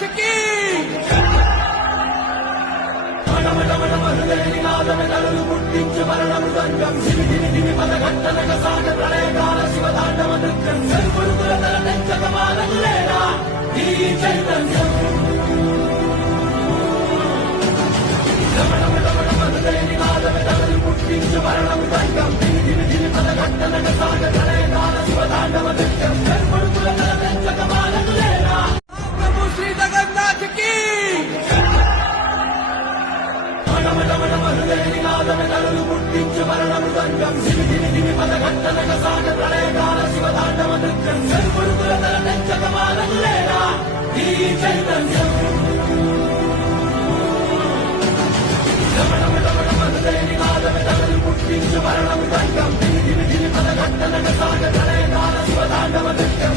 జగన్నాథ్కి మరులేనినాదమెదలు పుట్టించు మరణ మృదంగం సిరిదిని పదఘట్టనక సాగ ప్రళయకాల శివతాండవ నృత్యం సర్వరుకుల తల తెంచకమానలేరా ఈ చైతన్యం మరులేనినాదమెదలు పుట్టించు మరణ మృదంగం సిరిదిని పదఘట్టనక సాగ ప్రళయకాల శివతాండవ నృత్యం సర్వరుకుల తల తెంచకమానలేరా ప్రభు శ్రీ జగన్నాథ్కి మరులేనినాదమెదలు పుట్టించు మరణ మృదంగం సిరిదిని పదఘట్టనక సాగ ప్రళయకాల శివతాండవ నృత్యం సర్వరుకుల తల తెంచకమానలేరా ఈ చైతన్యం మరులేనినాదమెదలు పుట్టించు మరణ మృదంగం సిరిదిని పదఘట్టనక సాగ ప్రళయకాల శివతాండవ నృత్యం